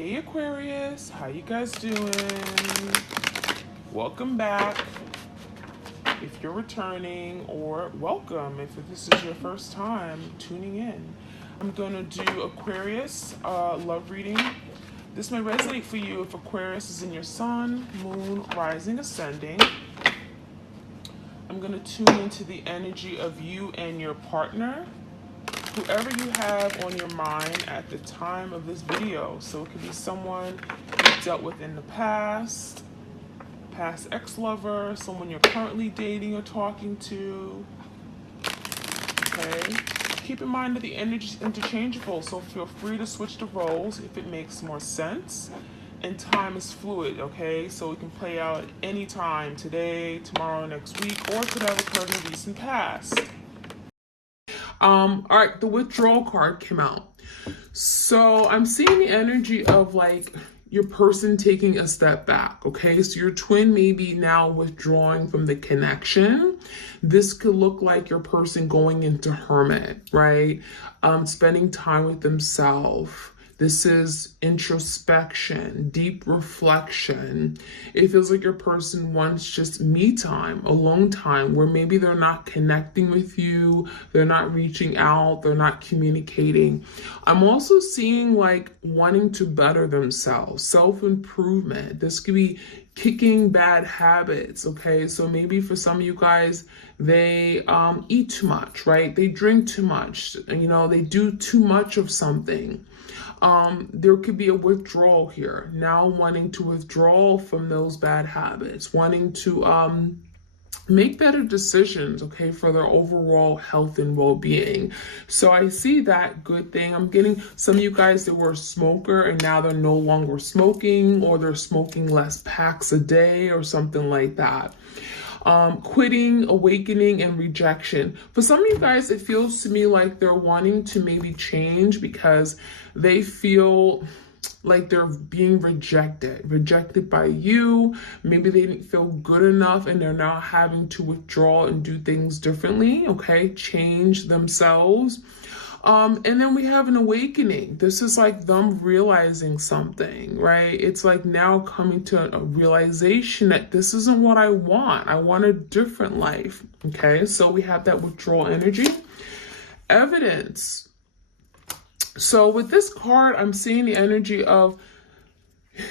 Hey Aquarius, how you guys doing? Welcome back. If you're returning, or welcome if this is your first time tuning in. I'm gonna do Aquarius love reading. This may resonate for you if Aquarius is in your sun, moon, rising, ascending. I'm gonna tune into the energy of you and your partner, whoever you have on your mind at the time of this video. So it could be someone you dealt with in the past ex-lover, someone you're currently dating or talking to. Okay. Keep in mind that the energy is interchangeable, so feel free to switch the roles if it makes more sense. And time is fluid, okay? So it can play out any time, today, tomorrow, next week, or could have occurred in the recent past. All right, the withdrawal card came out. So I'm seeing the energy of like your person taking a step back, okay? So your twin may be now withdrawing from the connection. This could look like your person going into hermit, right? Spending time with themselves. This is introspection, deep reflection. It feels like your person wants just me time, alone time, where maybe they're not connecting with you, they're not reaching out, they're not communicating. I'm also seeing like wanting to better themselves, self-improvement. This could be kicking bad habits, okay? So maybe for some of you guys, they eat too much, right? They drink too much, they do too much of something. There could be a withdrawal here, now wanting to withdraw from those bad habits, wanting to make better decisions, okay, for their overall health and well-being. So I see that good thing. I'm getting some of you guys that were a smoker and now they're no longer smoking, or they're smoking less packs a day or something like that. Quitting, awakening, and rejection. For some of you guys, it feels to me like they're wanting to maybe change because they feel like they're being rejected by you. Maybe they didn't feel good enough and they're now having to withdraw and do things differently, okay? Change themselves. And then we have an awakening. This is like them realizing something, right? It's like now coming to a realization that this isn't what I want. I want a different life, okay? So we have that withdrawal energy. Evidence. So with this card, I'm seeing the energy of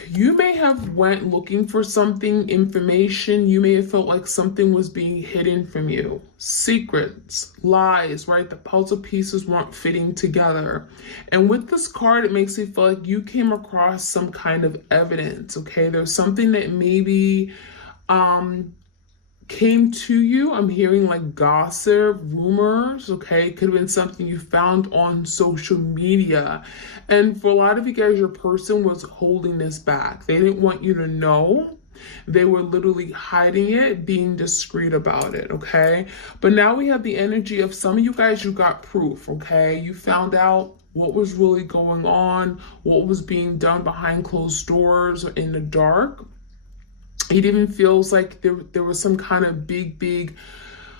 you may have went looking for something, information. You may have felt like something was being hidden from you. Secrets, lies, right? The puzzle pieces weren't fitting together. And with this card, it makes me feel like you came across some kind of evidence, okay? There's something that maybe came to you. I'm hearing like gossip, rumors, okay? It could have been something you found on social media. And for a lot of you guys, your person was holding this back. They didn't want you to know. They were literally hiding it, being discreet about it, okay? But now we have the energy of some of you guys, you got proof, okay? You found out what was really going on, what was being done behind closed doors or in the dark. It even feels like there was some kind of big,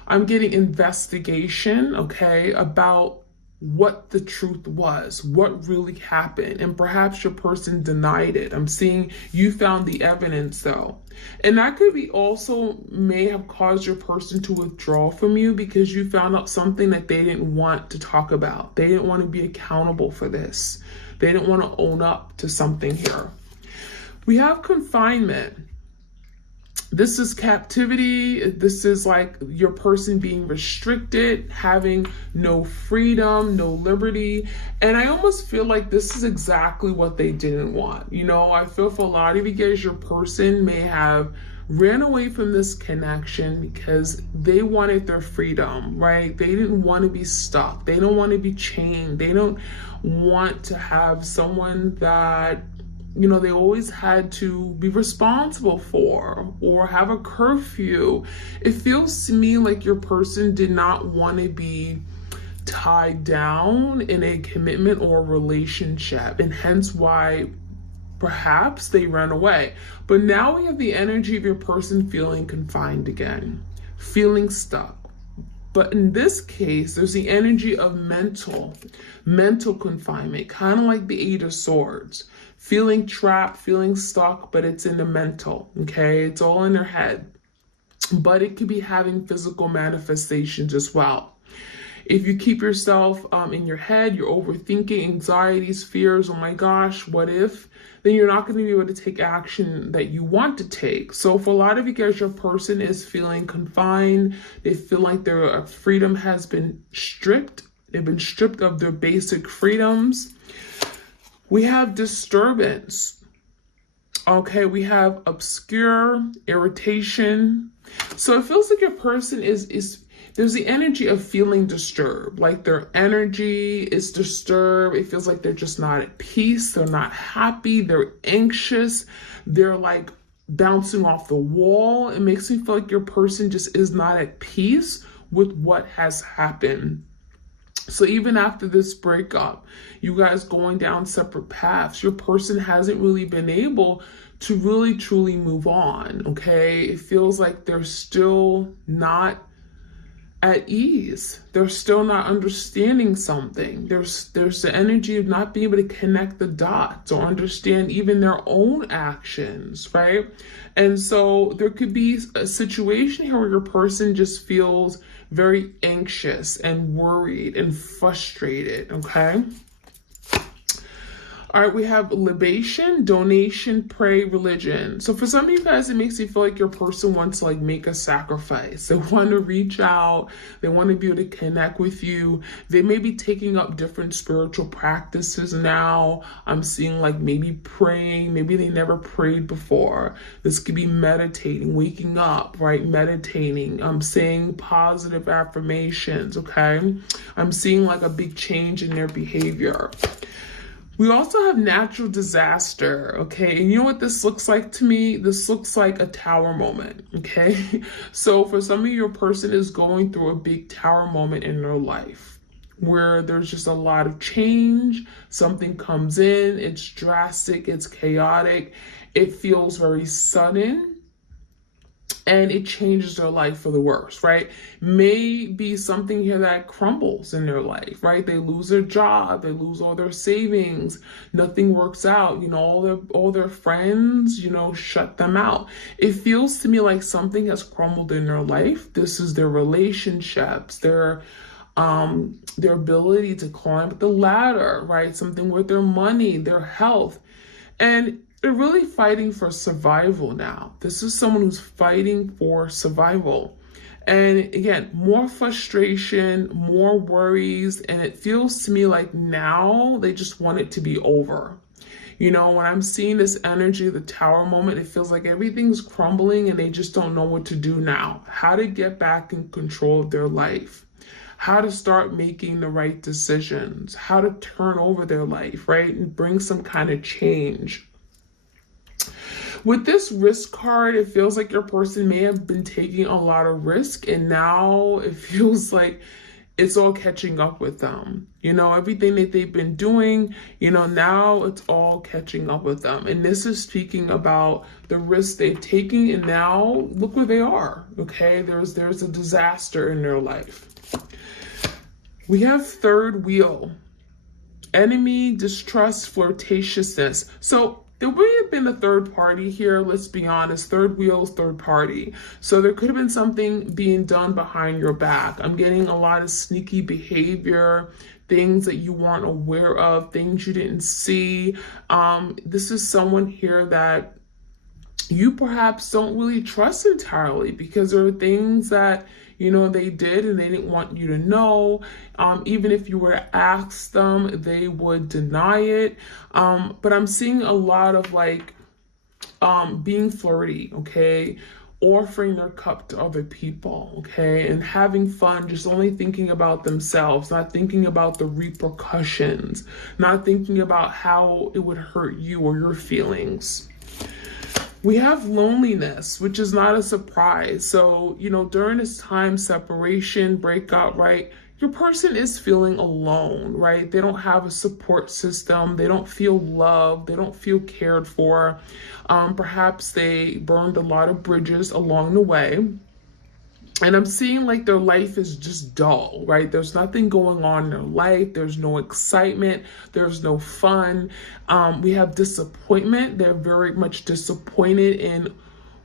I'm getting investigation, okay, about what the truth was, what really happened. And perhaps your person denied it. I'm seeing you found the evidence though. And that could be also may have caused your person to withdraw from you because you found out something that they didn't want to talk about. They didn't want to be accountable for this. They didn't want to own up to something here. We have confinement. This is captivity. This is like your person being restricted, having no freedom, no liberty. And I almost feel like this is exactly what they didn't want. I feel for a lot of you guys, your person may have ran away from this connection because they wanted their freedom, right? They didn't want to be stuck. They don't want to be chained. They don't want to have someone that they always had to be responsible for or have a curfew. It feels to me like your person did not want to be tied down in a commitment or relationship, and hence why perhaps they ran away. But now we have the energy of your person feeling confined again, feeling stuck. But in this case, there's the energy of mental confinement, kind of like the Eight of Swords. feeling trapped, feeling stuck, but it's in the mental, okay? It's all in their head. But it could be having physical manifestations as well. If you keep yourself in your head, you're overthinking, anxieties, fears, oh my gosh, what if? Then you're not going to be able to take action that you want to take. So for a lot of you guys, your person is feeling confined. They feel like their freedom has been stripped. They've been stripped of their basic freedoms. We have disturbance. Okay, we have obscure, irritation. So it feels like your person is there's the energy of feeling disturbed, like their energy is disturbed. It feels like they're just not at peace. They're not happy. They're anxious. They're like bouncing off the wall. It makes me feel like your person just is not at peace with what has happened. So even after this breakup, you guys going down separate paths, your person hasn't really been able to really truly move on, okay? It feels like they're still not at ease. They're still not understanding something. There's the energy of not being able to connect the dots or understand even their own actions, right? And so there could be a situation here where your person just feels very anxious and worried and frustrated, okay? All right, we have libation, donation, pray, religion. So for some of you guys, it makes you feel like your person wants to like make a sacrifice. They want to reach out. They want to be able to connect with you. They may be taking up different spiritual practices now. I'm seeing like maybe praying. Maybe they never prayed before. This could be meditating, waking up, right? Meditating. I'm saying positive affirmations, okay? I'm seeing like a big change in their behavior. We also have natural disaster, okay? And you know what this looks like to me? This looks like a tower moment, okay? So for some of you, your person is going through a big tower moment in their life where there's just a lot of change. Something comes in, it's drastic, it's chaotic. It feels very sudden. And it changes their life for the worse, right? May be something here that crumbles in their life, right? They lose their job, they lose all their savings, nothing works out, all their friends, shut them out. It feels to me like something has crumbled in their life. This is their relationships, their ability to climb the ladder, right? Something with their money, their health. And they're really fighting for survival now. This is someone who's fighting for survival. And again, more frustration, more worries, and it feels to me like now they just want it to be over. When I'm seeing this energy of the tower moment, it feels like everything's crumbling and they just don't know what to do now. How to get back in control of their life. How to start making the right decisions. How to turn over their life, right? And bring some kind of change. With this risk card, it feels like your person may have been taking a lot of risk and now it feels like it's all catching up with them. Everything that they've been doing, now it's all catching up with them. And this is speaking about the risks they've taken and now look where they are, okay? There's a disaster in their life. We have third wheel, enemy, distrust, flirtatiousness. So there may have been a third party here, let's be honest. Third wheel is third party. So there could have been something being done behind your back. I'm getting a lot of sneaky behavior, things that you weren't aware of, things you didn't see. This is someone here that you perhaps don't really trust entirely because there are things that they did and they didn't want you to know. Even if you were to ask them, they would deny it. But I'm seeing a lot of being flirty, okay? Offering their cup to other people, okay? And having fun, just only thinking about themselves, not thinking about the repercussions, not thinking about how it would hurt you or your feelings. We have loneliness, which is not a surprise. So, during this time, separation, breakup, right? Your person is feeling alone, right? They don't have a support system. They don't feel loved. They don't feel cared for. Perhaps they burned a lot of bridges along the way. And I'm seeing like their life is just dull, right? There's nothing going on in their life. There's no excitement. There's no fun. We have disappointment. They're very much disappointed in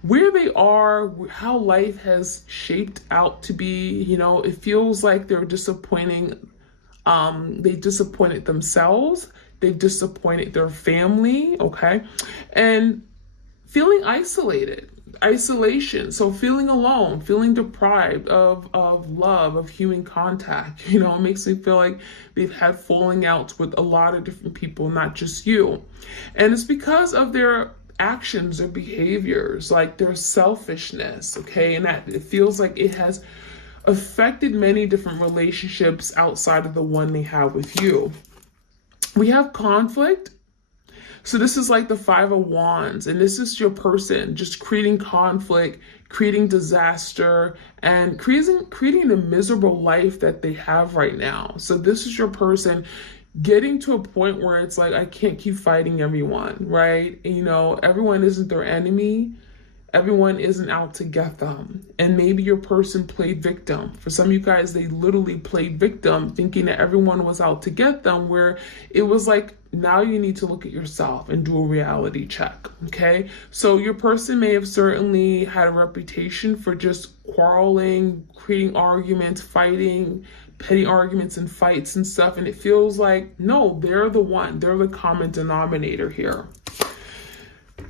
where they are, how life has shaped out to be. You know, it feels like they're disappointing. They disappointed themselves. They've disappointed their family, okay? And feeling isolated. Isolation, so feeling alone, feeling deprived of love, of human contact. You know, it makes me feel like they've had falling outs with a lot of different people, not just you. And it's because of their actions or behaviors, like their selfishness, okay? And that it feels like it has affected many different relationships outside of the one they have with you. We have conflict. So this is like the Five of Wands, and this is your person just creating conflict, creating disaster, and creating the miserable life that they have right now. So this is your person getting to a point where it's like, I can't keep fighting everyone, right? And, you know, everyone isn't their enemy. Everyone isn't out to get them. And maybe your person played victim. For some of you guys, they literally played victim, thinking that everyone was out to get them, where it was like, now you need to look at yourself and do a reality check, okay? So your person may have certainly had a reputation for just quarreling, creating arguments, fighting, petty arguments and fights and stuff. And it feels like, no, they're the one. They're the common denominator here.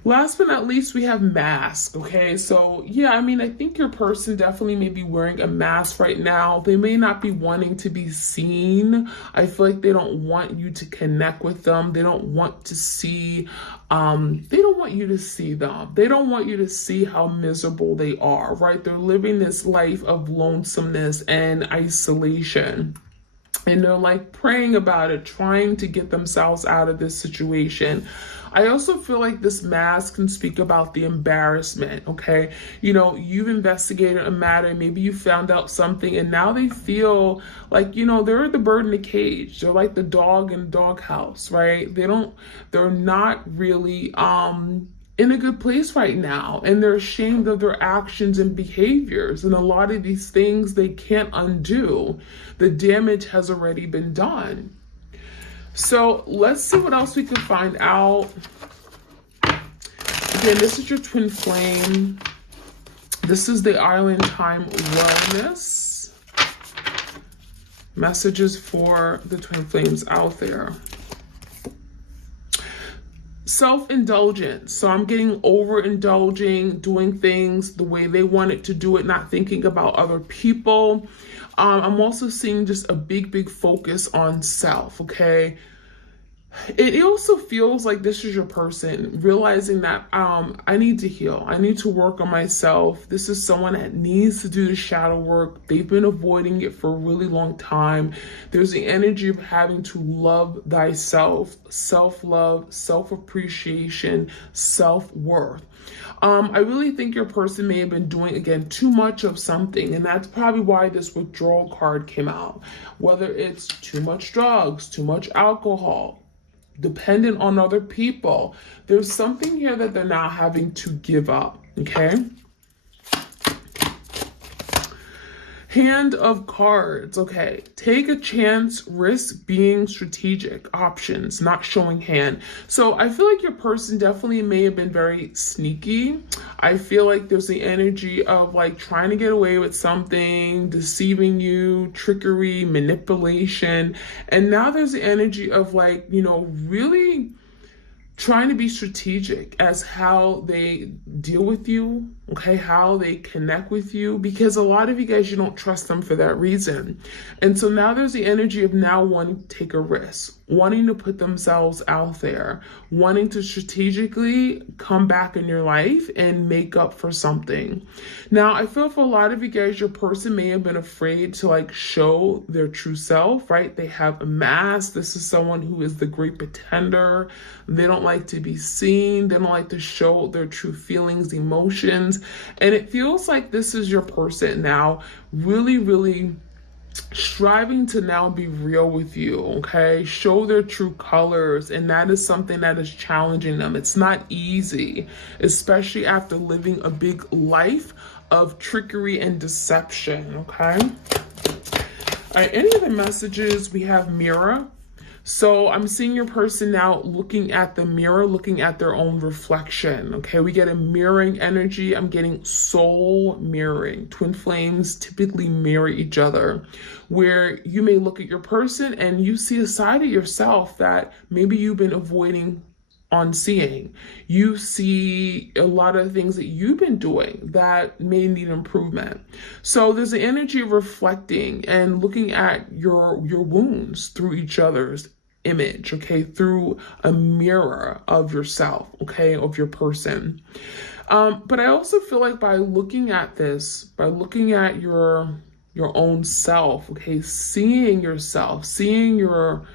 Last but not least, we have mask, okay? So, yeah, I mean, I think your person definitely may be wearing a mask right now. They may not be wanting to be seen. I feel like they don't want you to connect with them. They don't want to see, they don't want you to see them. They don't want you to see how miserable they are, right? They're living this life of lonesomeness and isolation. And they're like praying about it, trying to get themselves out of this situation. I also feel like this mask can speak about the embarrassment, okay? You know, you've investigated a matter, maybe you found out something, and now they feel like, you know, they're the bird in the cage. They're like the dog in the doghouse, right? They're not really in a good place right now, and they're ashamed of their actions and behaviors. And a lot of these things they can't undo. The damage has already been done. So let's see what else we can find out. Again, this is your twin flame. This is the Island Time Wellness. Messages for the twin flames out there. Self-indulgence. So I'm getting overindulging, doing things the way they wanted to do it, not thinking about other people. I'm also seeing just a big focus on self, okay? It also feels like this is your person realizing that I need to heal. I need to work on myself. This is someone that needs to do the shadow work. They've been avoiding it for a really long time. There's the energy of having to love thyself, self-love, self-appreciation, self-worth. I really think your person may have been doing, again, too much of something, and that's probably why this withdrawal card came out. Whether it's too much drugs, too much alcohol, dependent on other people. There's something here that they're now having to give up, okay? Hand of Cards, okay. Take a chance, risk being strategic, options, not showing hand. So I feel like your person definitely may have been very sneaky. I feel like there's the energy of like trying to get away with something, deceiving you, trickery, manipulation. And now there's the energy of like, you know, really trying to be strategic as how they deal with you, okay, how they connect with you, because a lot of you guys, you don't trust them for that reason. And so now there's the energy of now wanting to take a risk, wanting to put themselves out there, wanting to strategically come back in your life and make up for something. Now, I feel for a lot of you guys, your person may have been afraid to like show their true self, right? They have a mask. This is someone who is the great pretender. They don't like to be seen. They don't like to show their true feelings, emotions. And it feels like this is your person now really striving to now be real with you, okay? Show their true colors, and that is something that is challenging them. It's not easy, especially after living a big life of trickery and deception, okay? All right, any of the messages, we have mirror. So I'm seeing your person now looking at the mirror, looking at their own reflection, okay? We get a mirroring energy. I'm getting soul mirroring. Twin flames typically mirror each other, where you may look at your person and you see a side of yourself that maybe you've been avoiding on seeing. You see a lot of things that you've been doing that may need improvement. So there's an energy of reflecting and looking at your wounds through each other's image, okay, through a mirror of yourself, okay, of your person. But I also feel like by looking at this, by looking at your own self, okay, seeing yourself, seeing your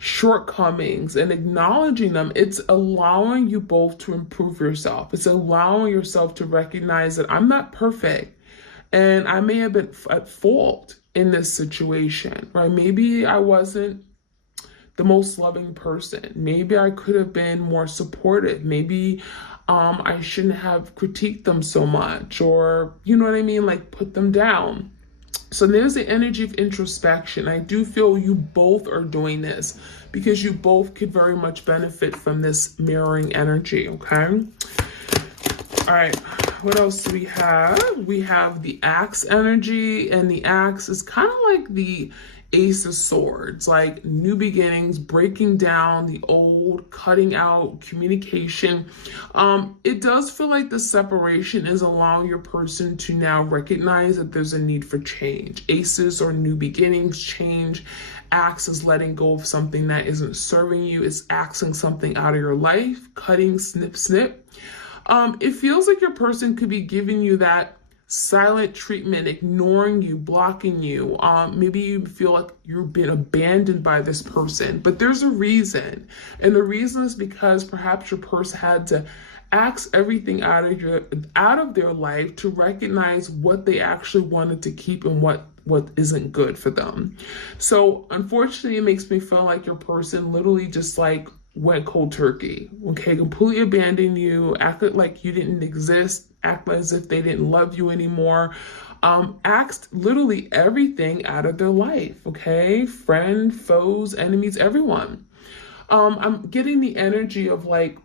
shortcomings and acknowledging them, it's allowing you both to improve yourself. It's allowing yourself to recognize that I'm not perfect and I may have been at fault in this situation, right? Maybe I wasn't the most loving person. Maybe I could have been more supportive. Maybe I shouldn't have critiqued them so much, or, you know what I mean? Like put them down. So there's the energy of introspection. I do feel you both are doing this because you both could very much benefit from this mirroring energy, okay? All right, what else do we have? We have the axe energy, and the axe is kind of like the Ace of Swords, like new beginnings, breaking down the old, cutting out communication. It does feel like the separation is allowing your person to now recognize that there's a need for change. Aces or new beginnings, change. Axe is letting go of something that isn't serving you. It's axing something out of your life, cutting, snip, snip. It feels like your person could be giving you that silent treatment, ignoring you, blocking you. Maybe you feel like you've been abandoned by this person, but there's a reason. And the reason is because perhaps your person had to axe everything out of their life to recognize what they actually wanted to keep and what isn't good for them. So unfortunately, it makes me feel like your person literally just like went cold turkey, okay? Completely abandoned you, acted like you didn't exist, act as if they didn't love you anymore, axed literally everything out of their life, okay? Friend, foes, enemies, everyone. I'm getting the energy of like,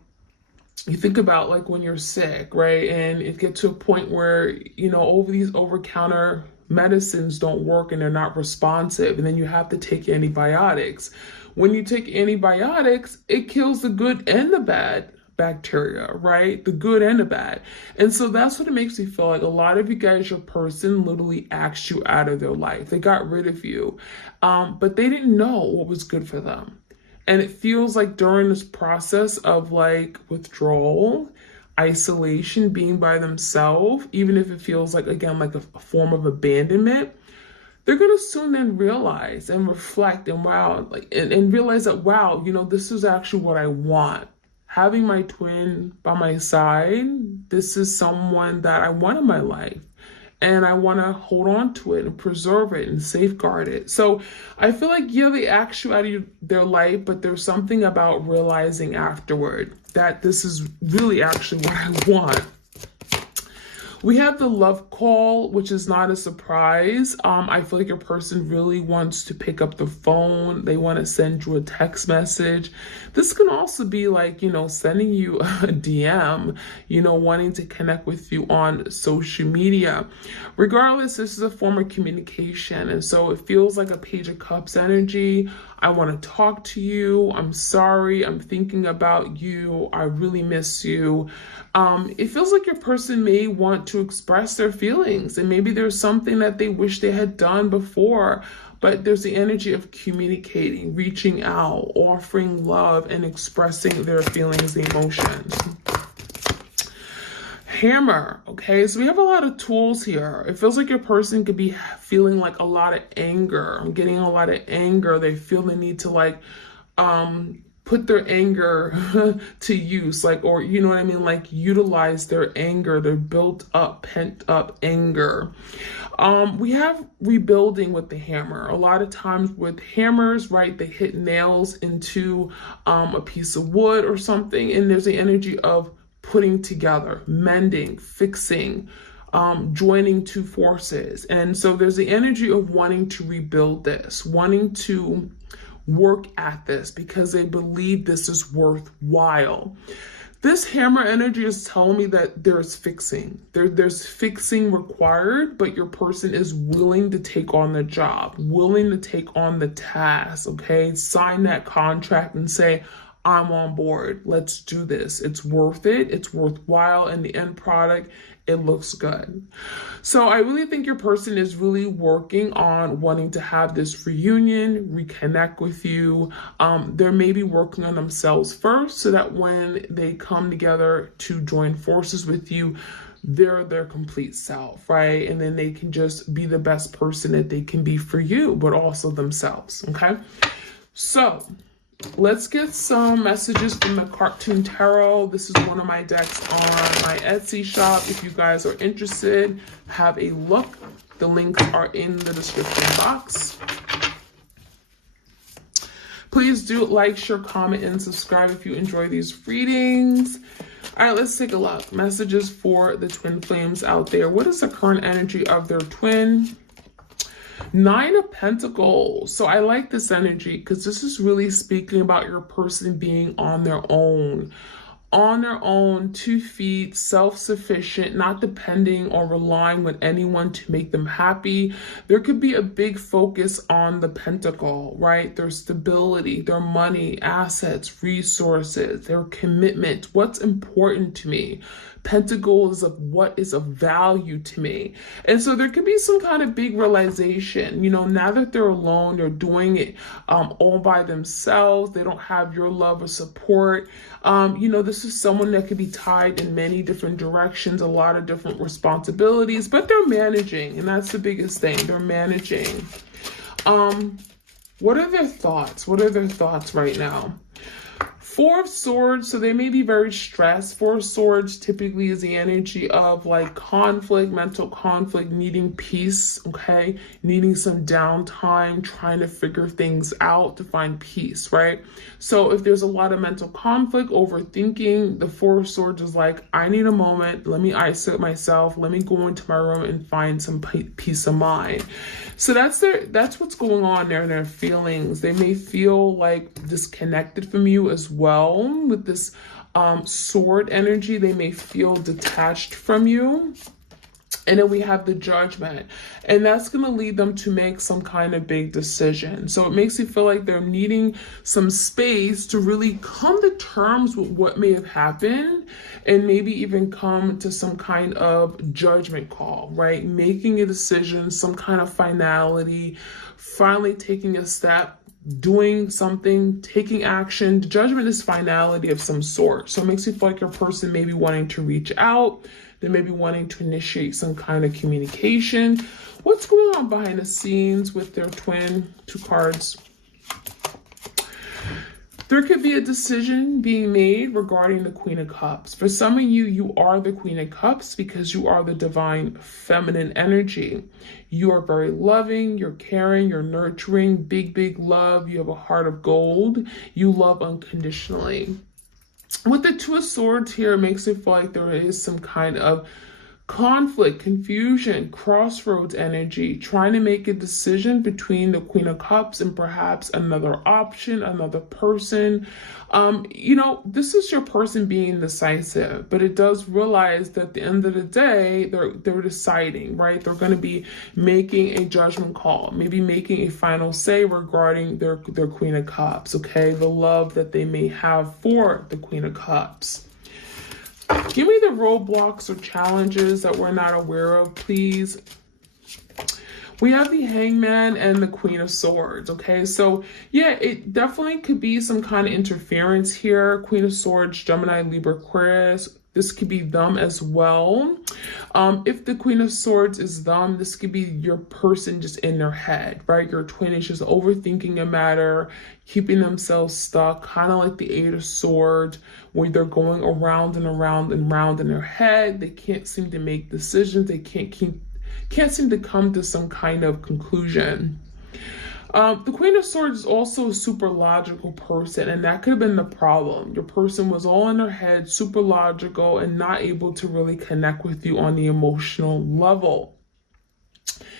you think about like when you're sick, right? And it gets to a point where, you know, over-the-counter medicines don't work and they're not responsive, and then you have to take antibiotics. When you take antibiotics, it kills the good and the bad bacteria, right? The good and the bad. And so that's what it makes me feel like. A lot of you guys, your person literally axed you out of their life. They got rid of you, but they didn't know what was good for them. And it feels like during this process of like withdrawal, isolation, being by themselves, even if it feels like, again, like a form of abandonment, they're going to soon then realize and reflect and wow, like, and realize that, wow, you know, this is actually what I want. Having my twin by my side, this is someone that I want in my life. And I want to hold on to it and preserve it and safeguard it. So I feel like, yeah, they act you out of their life, but there's something about realizing afterward that this is really actually what I want. We have the love call, which is not a surprise. I feel like your person really wants to pick up the phone. They want to send you a text message. This can also be like, you know, sending you a DM, you know, wanting to connect with you on social media. Regardless, this is a form of communication. And so it feels like a Page of Cups energy. I want to talk to you. I'm sorry. I'm thinking about you. I really miss you. It feels like your person may want to express their feelings, and maybe there's something that they wish they had done before, but there's the energy of communicating, reaching out, offering love, and expressing their feelings and emotions. Hammer, okay? So we have a lot of tools here. It feels like your person could be feeling like a lot of anger. I'm getting a lot of anger. They feel the need to like, put their anger to use, like, or you know what I mean, like utilize their anger, their built up, pent up anger. We have rebuilding with the hammer. A lot of times with hammers, right, they hit nails into a piece of wood or something, and there's the energy of putting together, mending, fixing, joining two forces. And so there's the energy of wanting to rebuild this, wanting to work at this because they believe this is worthwhile. This hammer energy is telling me that there's fixing. There's fixing required, but your person is willing to take on the job, willing to take on the task, okay? Sign that contract and say, I'm on board. Let's do this. It's worth it. It's worthwhile. And the end product, it looks good. So I really think your person is really working on wanting to have this reunion, reconnect with you. They're maybe working on themselves first so that when they come together to join forces with you, they're their complete self, right? And then they can just be the best person that they can be for you, but also themselves, okay? So let's get some messages from the Cartoon Tarot. This is one of my decks on my Etsy shop. If you guys are interested, have a look. The links are in the description box. Please do like, share, comment, and subscribe if you enjoy these readings. All right, let's take a look. Messages for the twin flames out there. What is the current energy of their twin? 9 of Pentacles. So I like this energy because this is really speaking about your person being on their own. On their own, 2 feet, self-sufficient, not depending or relying on anyone to make them happy. There could be a big focus on the pentacle, right? Their stability, their money, assets, resources, their commitment. What's important to me? Pentacle is of what is of value to me. And so there could be some kind of big realization, you know, now that they're alone, they're doing it all by themselves. They don't have your love or support. You know, this is someone that could be tied in many different directions, a lot of different responsibilities, but they're managing. And that's the biggest thing. They're managing. What are their thoughts? What are their thoughts right now? 4 of Swords, so they may be very stressed. 4 of Swords typically is the energy of like conflict, mental conflict, needing peace, okay? Needing some downtime, trying to figure things out to find peace, right? So if there's a lot of mental conflict, overthinking, the 4 of Swords is like, I need a moment. Let me isolate myself. Let me go into my room and find some peace of mind. So that's what's going on there in their feelings. They may feel like disconnected from you as well with this sword energy. They may feel detached from you. And then we have the Judgment, and that's going to lead them to make some kind of big decision. So it makes you feel like they're needing some space to really come to terms with what may have happened and maybe even come to some kind of judgment call, right? Making a decision, some kind of finality, finally taking a step, doing something, taking action. The Judgment is finality of some sort. So it makes you feel like your person may be wanting to reach out. They may be wanting to initiate some kind of communication. What's going on behind the scenes with their twin? 2 cards. There could be a decision being made regarding the Queen of Cups. For some of you, you are the Queen of Cups because you are the divine feminine energy. You are very loving, you're caring, you're nurturing, big love. You have a heart of gold. You love unconditionally. With the 2 of Swords here, it makes it feel like there is some kind of conflict, confusion, crossroads energy, trying to make a decision between the Queen of Cups and perhaps another option, another person. You know, this is your person being decisive, but it does realize that at the end of the day, they're deciding, right? They're going to be making a judgment call, maybe making a final say regarding their Queen of Cups, okay? The love that they may have for the Queen of Cups. Give me the roadblocks or challenges that we're not aware of, please. We have the Hangman and the Queen of Swords, okay? So, yeah, it definitely could be some kind of interference here. Queen of Swords, Gemini, Libra, Aquarius. This could be them as well. If the Queen of Swords is them, this could be your person just in their head, right? Your twin is just overthinking a matter, keeping themselves stuck, kind of like the 8 of Swords, where they're going around and around and round in their head. They can't seem to make decisions. They can't seem to come to some kind of conclusion. The Queen of Swords is also a super logical person, and that could have been the problem. Your person was all in their head, super logical, and not able to really connect with you on the emotional level.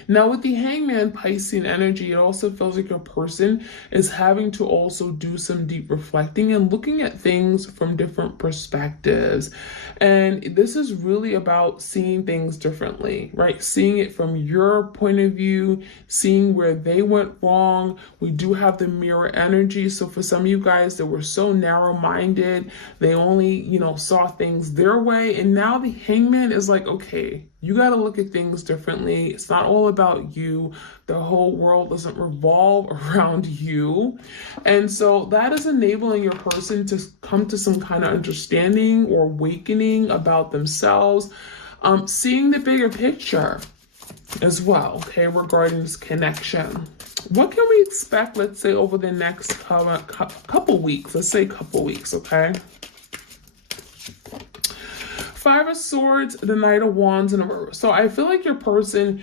Now, with the Hangman Piscean energy, it also feels like your person is having to also do some deep reflecting and looking at things from different perspectives. And this is really about seeing things differently, right? Seeing it from your point of view, seeing where they went wrong. We do have the mirror energy. So for some of you guys that were so narrow-minded, they only, saw things their way. And now the Hangman is like, okay, you got to look at things differently. It's not all about you. The whole world doesn't revolve around you. And so that is enabling your person to come to some kind of understanding or awakening about themselves, seeing the bigger picture as well, okay, regarding this connection. What can we expect, let's say, over the next couple weeks? Let's say couple weeks, okay? Five of Swords, the Knight of Wands, and a reverse. So I feel like your person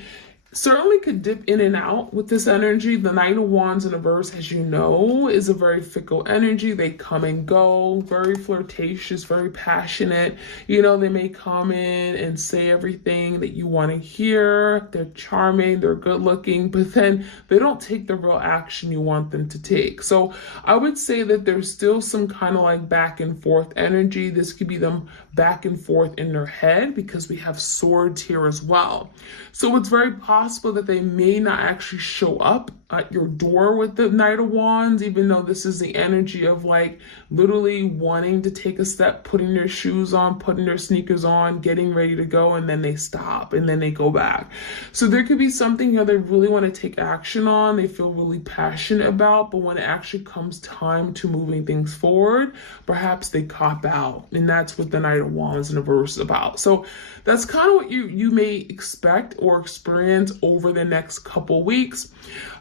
certainly could dip in and out with this energy. The Knight of Wands in reverse, as you know, is a very fickle energy. They come and go, very flirtatious, very passionate. They may come in and say everything that you want to hear. They're charming, they're good looking, but then they don't take the real action you want them to take. So I would say that there's still some kind of like back and forth energy. This could be them back and forth in their head because we have swords here as well. So it's very possible that they may not actually show up at your door with the Knight of Wands, even though this is the energy of like literally wanting to take a step, putting their shoes on, putting their sneakers on, getting ready to go, and then they stop and then they go back. So there could be something here they really want to take action on, they feel really passionate about, but when it actually comes time to moving things forward, perhaps they cop out. And that's what the Knight of Wands in reverse is about. So that's kind of what you may expect or experience over the next couple weeks.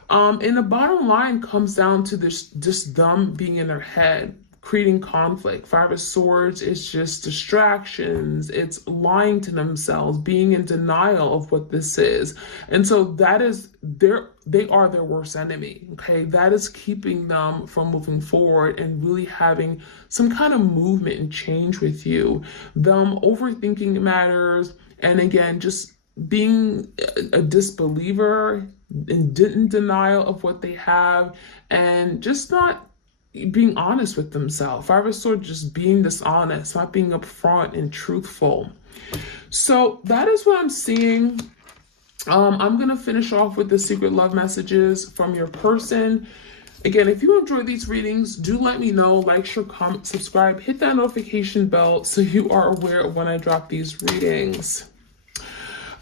And the bottom line comes down to this, just them being in their head, creating conflict. Five of Swords is just distractions. It's lying to themselves, being in denial of what this is. And so that is they are their worst enemy. Okay. That is keeping them from moving forward and really having some kind of movement and change with you. Them overthinking matters. And again, just being a disbeliever and in denial of what they have and just not being honest with themselves. Five of Swords just being dishonest, not being upfront and truthful. So that is what I'm seeing. I'm going to finish off with the secret love messages from your person. Again, if you enjoy these readings, do let me know. Like, share, comment, subscribe, hit that notification bell so you are aware of when I drop these readings.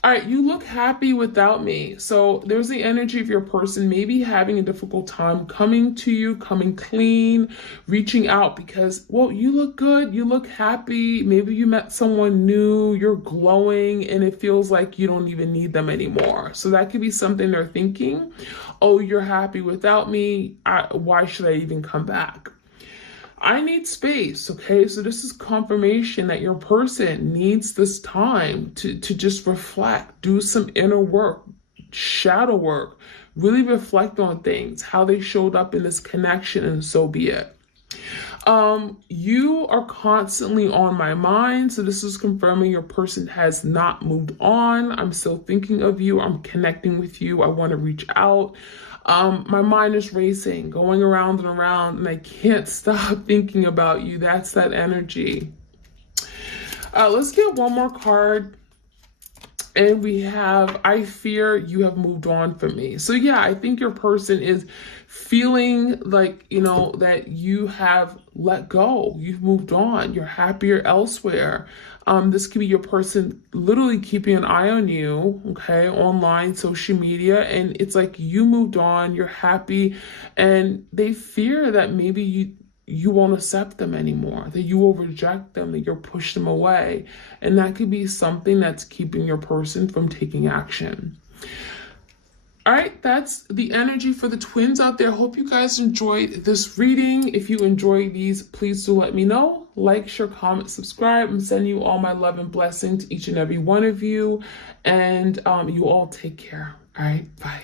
All right, you look happy without me. So there's the energy of your person maybe having a difficult time coming to you, coming clean, reaching out because, well, you look good, you look happy. Maybe you met someone new, you're glowing, and it feels like you don't even need them anymore. So that could be something they're thinking. Oh, you're happy without me. Why should I even come back? I need space, okay? So this is confirmation that your person needs this time to just reflect, do some inner work, shadow work, really reflect on things, how they showed up in this connection, and so be it. You are constantly on my mind. So this is confirming your person has not moved on. I'm still thinking of you. I'm connecting with you. I want to reach out. My mind is racing, going around and around, and I can't stop thinking about you. That's that energy. Let's get one more card. And we have, I fear you have moved on from me. So yeah, I think your person is feeling like, that you have let go. You've moved on. You're happier elsewhere. This could be your person literally keeping an eye on you, okay, online, social media. And it's like you moved on, you're happy, and they fear that maybe you won't accept them anymore, that you will reject them, that you'll push them away. And that could be something that's keeping your person from taking action. All right, that's the energy for the twins out there. Hope you guys enjoyed this reading. If you enjoy these, please do let me know. Like, share, comment, subscribe. I'm sending you all my love and blessings to each and every one of you. And you all take care. All right, bye.